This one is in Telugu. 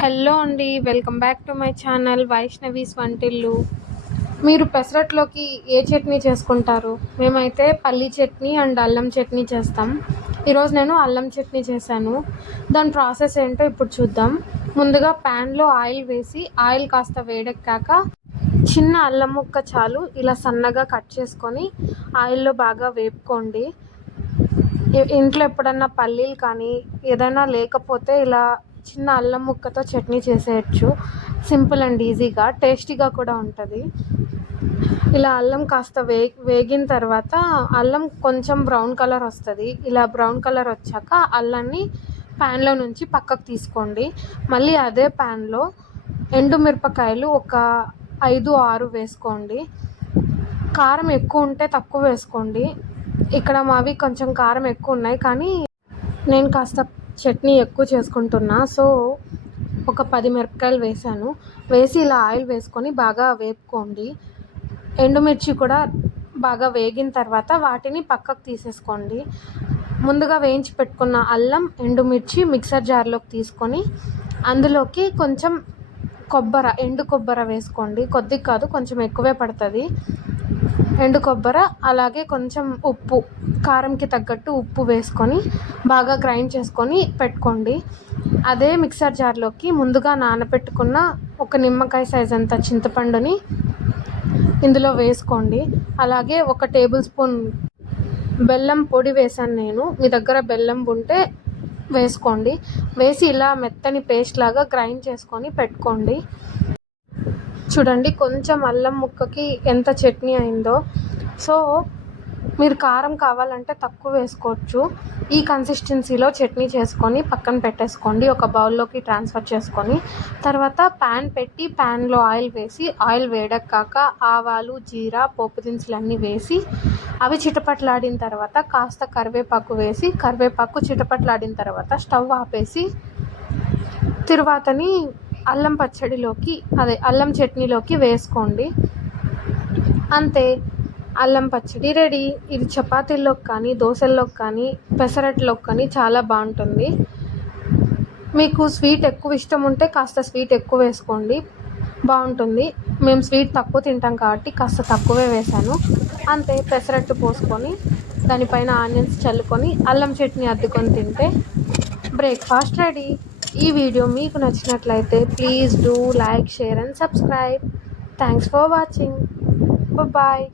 హలో అండి, welcome back to my channel Vaishnavi's వంటిల్లు. మీరు పెసరట్లోకి ఏ చట్నీ చేసుకుంటారు? మేమైతే పల్లీ చట్నీ అండ్ అల్లం చట్నీ చేస్తాం. ఈరోజు నేను అల్లం చట్నీ చేశాను. దాని ప్రాసెస్ ఏంటో ఇప్పుడు చూద్దాం. ముందుగా ప్యాన్లో ఆయిల్ వేసి ఆయిల్ కాస్త వేడెక్కాక చిన్న అల్లం ముక్క చాలు ఇలా సన్నగా కట్ చేసుకొని ఆయిల్లో బాగా వేపుకోండి. ఇంట్లో ఎప్పుడన్నా పల్లీలు కానీ ఏదైనా లేకపోతే ఇలా చిన్న అల్లం ముక్కతో చట్నీ చేసేయచ్చు. సింపుల్ అండ్ ఈజీగా, టేస్టీగా కూడా ఉంటుంది. ఇలా అల్లం కాస్త వేగిన తర్వాత అల్లం కొంచెం బ్రౌన్ కలర్ వస్తుంది. ఇలా బ్రౌన్ కలర్ వచ్చాక అల్లాన్ని ప్యాన్లో నుంచి పక్కకు తీసుకోండి. మళ్ళీ అదే ప్యాన్లో ఎండుమిరపకాయలు ఒక 5-6 వేసుకోండి. కారం ఎక్కువ ఉంటే తక్కువ వేసుకోండి. ఇక్కడ మావి కొంచెం కారం ఎక్కువ ఉన్నాయి, కానీ నేను కాస్త చట్నీ ఎక్కువ చేసుకుంటున్నా, సో ఒక 10 మిరపకాయలు వేసాను. వేసి ఇలా ఆయిల్ వేసుకొని బాగా వేపుకోండి. ఎండుమిర్చి కూడా బాగా వేగిన తర్వాత వాటిని పక్కకు తీసేసుకోండి. ముందుగా వేయించి పెట్టుకున్న అల్లం, ఎండుమిర్చి మిక్సర్ జార్లోకి తీసుకొని అందులోకి కొంచెం ఎండు కొబ్బరి వేసుకోండి. కొద్దిగా కాదు, కొంచెం ఎక్కువే పడుతుంది. ఎండు కొబ్బరి అలాగే కొంచెం ఉప్పు, కారంకి తగ్గట్టు ఉప్పు వేసుకొని బాగా గ్రైండ్ చేసుకొని పెట్టుకోండి. అదే మిక్సర్ జార్లోకి ముందుగా నానబెట్టుకున్న ఒక నిమ్మకాయ సైజ్ అంత చింతపండుని ఇందులో వేసుకోండి. అలాగే 1 టేబుల్ స్పూన్ బెల్లం పొడి వేసాను నేను. మీ దగ్గర బెల్లం ఉంటే వేసుకోండి. వేసి ఇలా మెత్తని పేస్ట్ లాగా గ్రైండ్ చేసుకొని పెట్టుకోండి. చూడండి కొంచెం అల్లం ముక్కకి ఎంత చట్నీ అయిందో. సో మీరు కారం కావాలంటే తక్కువ వేసుకోవచ్చు. ఈ కన్సిస్టెన్సీలో చట్నీ చేసుకొని పక్కన పెట్టేసుకోండి. ఒక బౌల్లోకి ట్రాన్స్ఫర్ చేసుకొని తర్వాత ప్యాన్ పెట్టి ప్యాన్లో ఆయిల్ వేసి ఆయిల్ వేడెక్కాక ఆవాలు, జీరా, పోపు దినుసులు అన్నీ వేసి అవి చిటపట్లాడిన తర్వాత కాస్త కరివేపాకు వేసి కరివేపాకు చిటపట్లాడిన తర్వాత స్టవ్ ఆపేసి తరువాతని అల్లం చట్నీలోకి వేసుకోండి. అంతే, అల్లం పచ్చడి రెడీ. ఇది చపాతీల్లోకి కానీ, దోశల్లోకి కానీ, పెసరట్లోకి కానీ చాలా బాగుంటుంది. మీకు స్వీట్ ఎక్కువ ఇష్టం ఉంటే కాస్త స్వీట్ ఎక్కువ వేసుకోండి, బాగుంటుంది. మేము స్వీట్ తక్కువ తింటాం కాబట్టి కాస్త తక్కువే వేసాను. అంతే, పెసరట్టు పోసుకొని దానిపైన ఆనియన్స్ చల్లుకొని అల్లం చట్నీ అద్దుకొని తింటే బ్రేక్ఫాస్ట్ రెడీ. ఈ వీడియో మీకు నచ్చినట్లయితే please do like, share and subscribe. Thanks for watching. Bye.